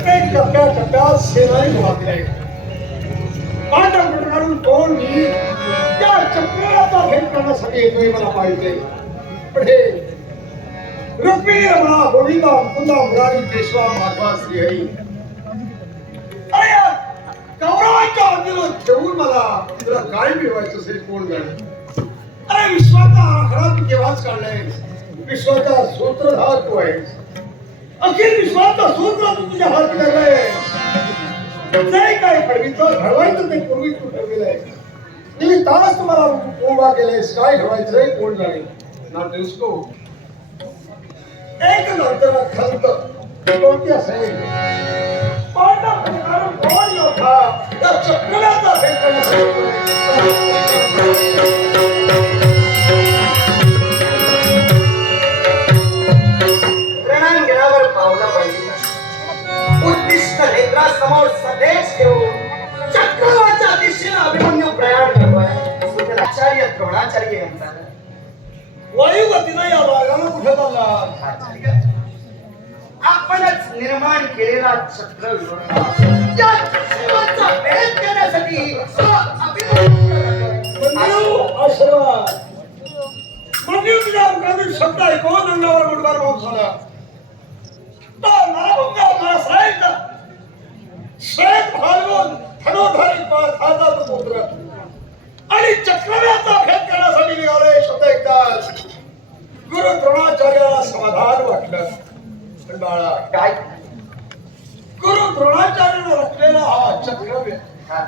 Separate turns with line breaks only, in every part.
प्रत्येक टप्प्या टप्प्यात सेनाही वागले पांडवकडून कोण मी त्या चक्राचा भेट करण्यासाठी येतोय मला पाहिजे. पण हे रुक्मिणी रमणा गोविंदा मुकुंदा मुरारी पेशवा माधवा श्रीहरी. अरे कौरवांच्या बाजूला ठेवून मला तुला काय मिळवायचं असेल कोण जाणे? अरे विश्वाचा आखाडा तू केव्हाच काढलाय विश्वाचा सूत्रधार तू आहेस. अखिल विश्वाचा सूत्र तू तुझ्या हात धरलाय. नाही काय घडवितं घडवायचं ते पूर्वी तू ठरविलं आहे तुम्ही तास तुम्हाला उभा केलायस काय घडवायचंय कोण जाणे? ना दिसतो एक नंतर खंत कोणती असेल? पांडव म्हणजे प्रकार कोण योद्धा त्या चक्रव्याचा भेट
रणांगणावर आचार्य द्रोणाचार्य यांचा
वायुगतीनं या भागाला कुठे चालला
आपणच निर्माण केलेला चक्रव्यूह या चक्रवाचा भेद करण्यासाठी.
आशीर्वाद मंदिर तुझ्या मुखातील शब्द ऐकून अंगावर मुडगार पाऊस झाला. साहेब श्वेत भालवून धनोधरी पार्थाचा तो पुत्र आणि चक्रव्याचा भेद करण्यासाठी निघालोय शब्द एकदाच गुरु द्रोणाचार्याला समाधान वाटलं पण बाळा
काय
गुरु द्रोणाचार्याने रचलेला हा चक्रव्य
हा.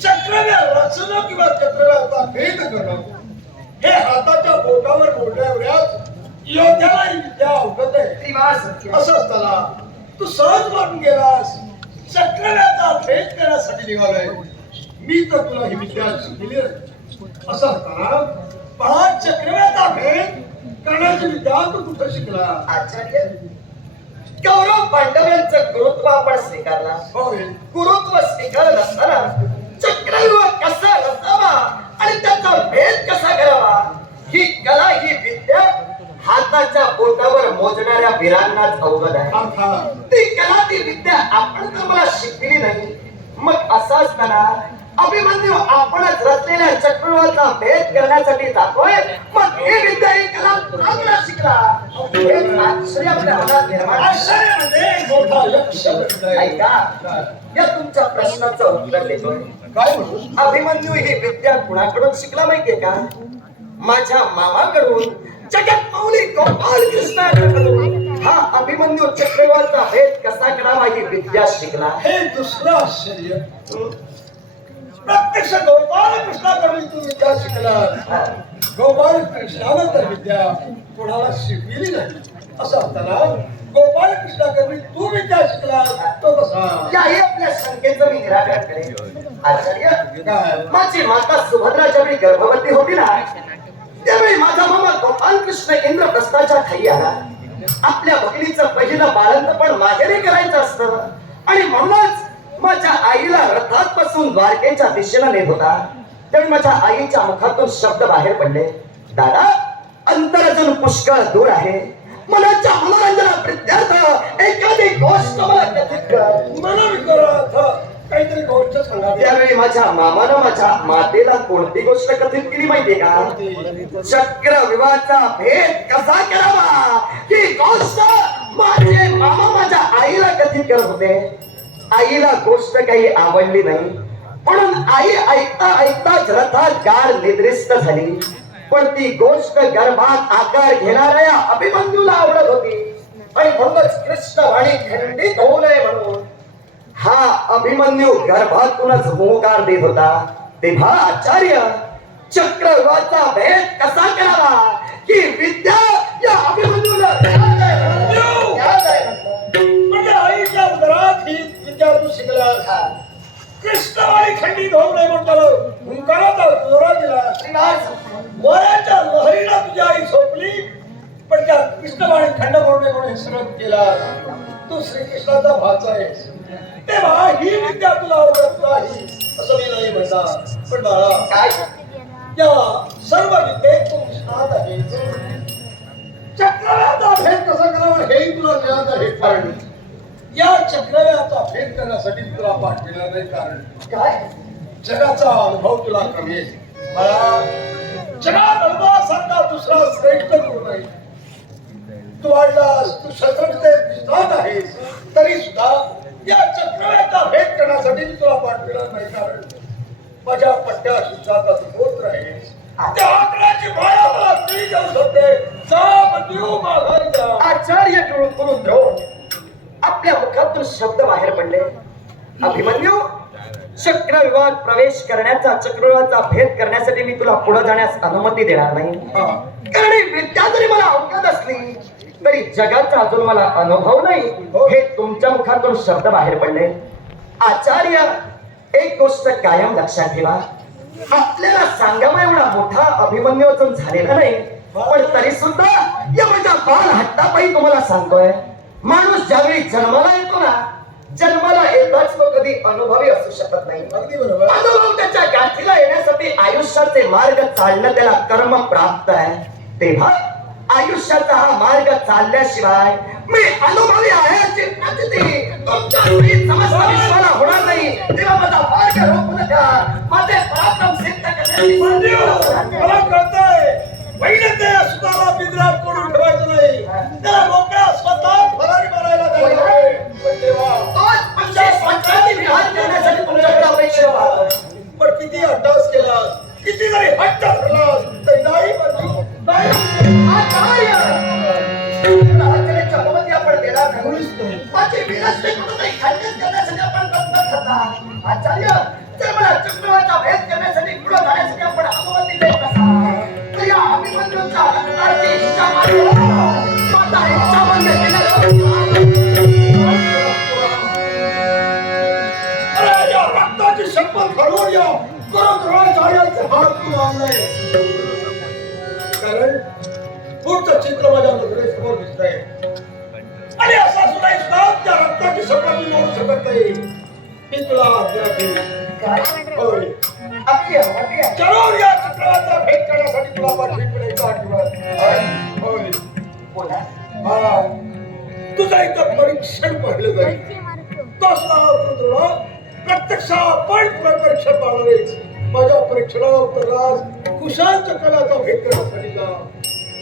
चक्रव्या रचणं किंवा चक्रव्याचा भेद करणं हे हाताच्या बोटावर मोठ्या एवढ्याच योद्ध्याला ही विद्या अवगत आहे. असं असताना तू सहज मारून गेलास चक्रव्याचा भेद करण्यासाठी निघालोय मी तर तुला ही विद्या शिकली आहे. असं असताना पहा चक्रव्याचा भेद करण्याची विद्या तू कुठं शिकला?
आचार्य कौरव पांडव यांचं गुरुत्व आपण स्वीकारला. गुरुत्व स्वीकारत असताना चक्रव्यूह कसा रचावा आणि त्याचा भेद कसा करावा? ही कला ही विद्या हाताच्या बोटावर मोजणाऱ्या वीरांनाच अवगत आहे. ती कला ती विद्या आपण तर मला शिकली नाही. मग असं असताना अभिमन्यू आपणच रचलेल्या चक्रव्यूहाचा भेद करण्यासाठी जातोय. मग ही विद्या ही कला चांगला शिकला? हेच आश्चर्य आपल्या मनात निर्माण झालं.
आश्चर्यामध्ये मोठा यक्ष बनलाय.
ऐका या तुमच्या प्रश्नाचं उत्तर देतोय
काय
अभिमन्यू ही विद्या कुणाकडून शिकला माहितीये का? माझ्या मामाकडून. जगत मौली गोपाल कृष्णाकडून. हा अभिमन्यू चक्रवाचा भेद कसा करावा ही विद्या शिकला?
हे दुसरं आश्चर्य. प्रत्यक्ष गोपाल कृष्णाकडून तू विद्या शिकला. गोपाल कृष्णानं तर विद्या कोणाला शिकविली नाही. असं असताना गोपाल कृष्णाकडून तू विद्या शिकला तो कसा?
याही आपल्या शंकेचं मी निराकरण करेन. आचार्य
काय?
माझी माता सुभद्रा ज्यावेळी गर्भवती होती ना त्यावेळी माझा मामा गोपाल कृष्ण इंद्रप्रस्थाच्या खाली आला. आपल्या भगिनीचं पहिलं बाळंत पण माहेरी करायचं असतं आणि म्हणूनच माझ्या आईला रथात बसून द्वारकेच्या दिशेला नेत होता. त्यावेळी माझ्या आईच्या मुखातून शब्द बाहेर पडले. दादा अंतर अजून पुष्कळ दूर आहे. मनाच्या मनोरंजना प्रित्यर्थ एखादी गोष्ट मला कथित कर.
मला विचारार्थ काहीतरी गोष्ट सांगावी
त्यावेळी माझ्या मामानं माझ्या मातेला कोणती गोष्ट कथित केली माहितीये का? चक्र विवाहाचा भेद कसा करावा? ही गोष्ट माझे मामा माझ्या आईला कथित करत होते. आईला गोष्ट काही आवडली नाही. म्हणून आई ऐकता ऐकताच रथात गार निद्रिस्त झाली. पण ती गोष्ट गर्भात आकार घेणाऱ्या अभिमन्यूला आवडत होती. आणि म्हणूनच कृष्ण वाणी खंडित होऊ नये म्हणून हा अभिमन्यू गर्भातूनच होकार देत होता. तेव्हा आचार्य चक्रव्यूहाचा भेद कसा करावा?
खंडित होऊ नये म्हणतो हुंकाराचा जोरा दिला. वराच्या लहरीला तुझी आई झोपली. पण त्या कृष्णवाणी खंड म्हणून म्हणून सगळं केला? तू श्रीकृष्णाचा भाचा आहेस. तेव्हा ही विद्या तुला आवडत नाही असं मी नाही म्हणणार. पण बाळा
काय?
या सर्व विद्येत तू निष्णात आहे चक्रव्याचा भेद कसा करावा हेही तुला ज्ञात आहे कारण या चक्रव्या चक्राचा भेद करण्यासाठी तुला पाठविला नाही कारण
काय?
जगाचा अनुभव तुला कमी आहे. मला जगात अनुभवासारखा दुसरा श्रेष्ठ गुरु नाही. तू वाढलास तू शत्रंते विद्वान आहेस तरी सुद्धा या चक्राचा भेद करण्यासाठी मी तुला पाठविला नाही कारण माझ्या पट्ट्या सुद्धा होत राहीस. त्या आकड्याची माया मला ती जाऊ शकते. जा बदलू माघारी जा
आचार्य गुरुद्रोण आपल्या मुखातून शब्द बाहेर पडले. अभिमन्यू चक्रव्यूहात प्रवेश करण्याचा चक्रव्यूहाचा भेद करण्यासाठी मी तुला पुढे जाण्यास अनुमती देणार नाही.
हा.
कारण ही विद्या जरी मला अवगत असली तरी जगाचा अजून मला अनुभव नाही. हे. तुमच्या मुखातून शब्द बाहेर पडले. आचार्य एक गोष्ट कायम लक्षात ठेवा. आपल्याला सांगावा एवढा मोठा अभिमन्यू अजून झालेला नाही. पण तरी सुद्धा या माझ्या बाल हट्टापायी तुम्हाला सांगतोय. माणूस ज्यावेळी जन्माला येतो ना जन्माला येताच तो कधी अनुभवी असू शकत नाही.
अगदी बरोबर.
अनुभव त्याच्या गाठीला येण्यासाठी आयुष्याचे मार्ग चालणं त्याला कर्म प्राप्त आहे. तेव्हा आयुष्याचा हा मार्ग चालल्याशिवाय मी अनुभवी आहे तुमच्या समस्त विश्वाला होणार नाही. तेव्हा माझा मार्ग रोखू नका माझे पराक्रम सिद्ध करण्याची
देव, मला कळतंय. पहिले ते सुताला बिंद्रात करून ठेवायचं नाही. तू आणलाय कारण पुढचं चित्र माझ्या नजरेसमोर दिसतंय. आणि असा सुद्धा सुद्धा त्या रक्ताची शपथ मी मोडू शकत नाही. मी तुला आज्ञा. होय. जरूर या करण्यासाठी तुला होय. हा. तुझं एकदा परीक्षण पाहिलं जाईल. तो असला प्रत्यक्ष आपण पुढे परीक्षण पाहणार आहेस माझ्या परीक्षणाला राज कुशाल चक्राचा भेट करण्यासाठी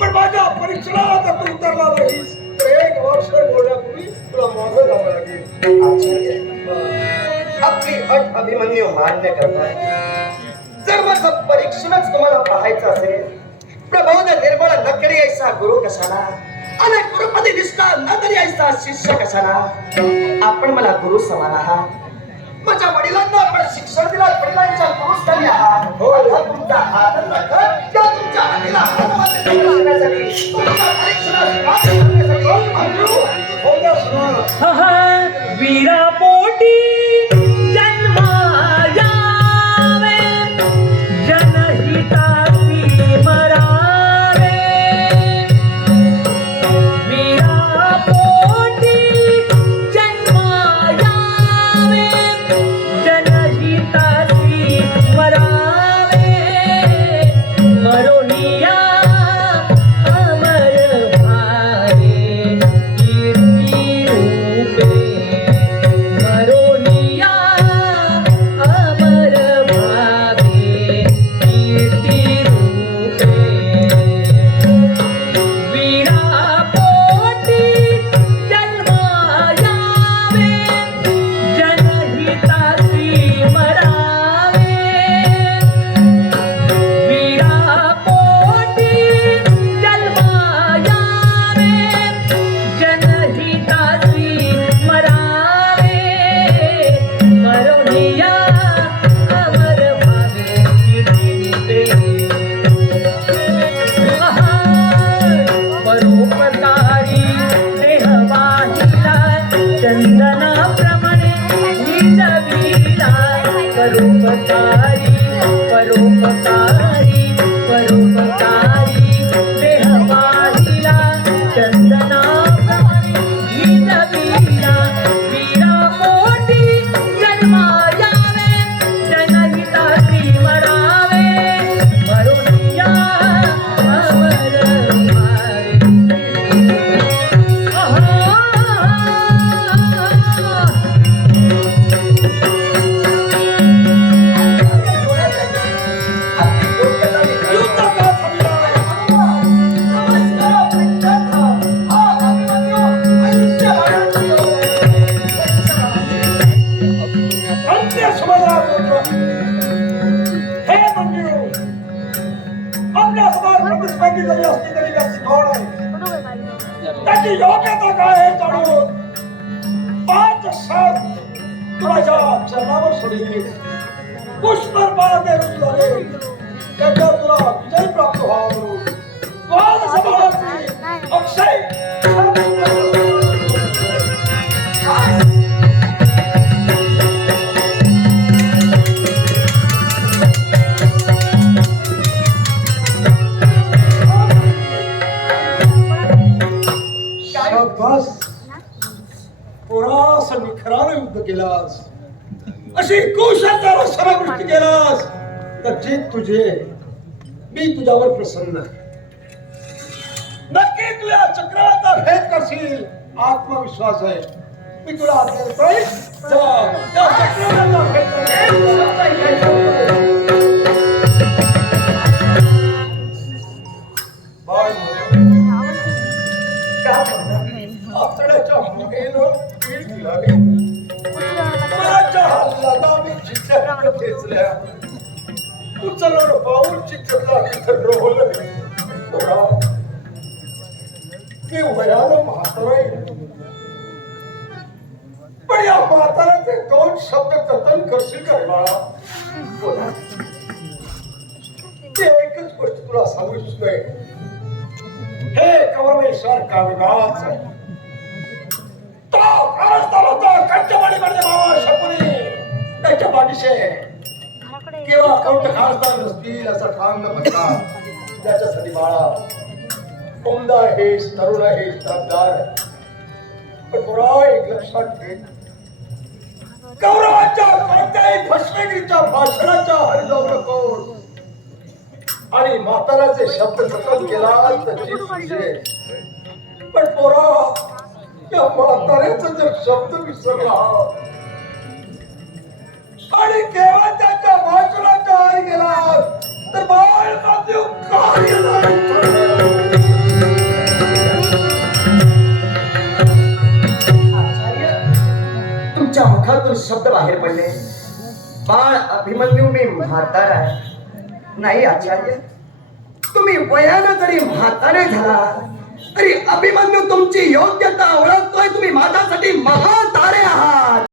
पण माझ्या परीक्षणाला तू उतरला नाहीस तर एक अक्षर बोलण्यापूर्वी तुला मागं जावं लागेल.
आपली अट अभिमन्यू मान्य करताय जर माझं परीक्षणच तुम्हाला पाहायचं असेल प्रबोध निर्मळ न करी ऐसा गुरु कशाला? आणि गुरुपदी दिसता न करी ऐसा शिष्य कशाला? आपण मला गुरु समान आहात. वडिलांना आपण शिक्षण दिलं वडिलांच्या गुरुस्थानी आहात.
हो.
तुमचा या तुमच्या हातभार देण्यासाठी, तुमच्या परीक्षणास पात्र करण्यासाठी
Yeah. पुष्कर पुष्परपाद झाले त्याच्यावर तुला विजय प्राप्त व्हावा म्हणून वाद समाधानी अक्षय शाबास. पुरास निखरानं युद्ध केलास. अशी कुशलताला सरावृत्ती केलास तर जे तुझे मी तुझ्यावर प्रसन्न आहे. नक्की तुझ्या चक्राचा भेद करशील आत्मविश्वास आहे मी तुला आज देतोय त्या चक्राचा भेद जतन करशील का बाळा ते एकच गोष्ट तुला सांगू इच्छितोय. हे कवरमेश्वर काविगाच तो शकुनी. त्याच्या पाठीशे केव्हा कौट खासदार नसतील असा ठाम न त्याच्यासाठी बाळा कोंदा आहेस तरुण आहेस ताकदार पण पुरा एक लक्षात घेत कौरवाच्या कोणत्याही फसवेगिरीच्या भाषणाच्या हरी जाऊ आणि म्हाताराचे शब्द सतत केला तर पण पोरा या म्हाताऱ्याचा जर शब्द विसरला आणि केव्हा त्याच्या भाषणाच्या हरी गेला
बाहेर पडले बाळ अभिमन्यू मी म्हातार आहे नाही आचार्य। तुम्ही वयानं जरी म्हातारे झाला तरी अभिमन्यू तुमची योग्यता ओळखतोय तुम्ही माझ्यासाठी महातारे आहात।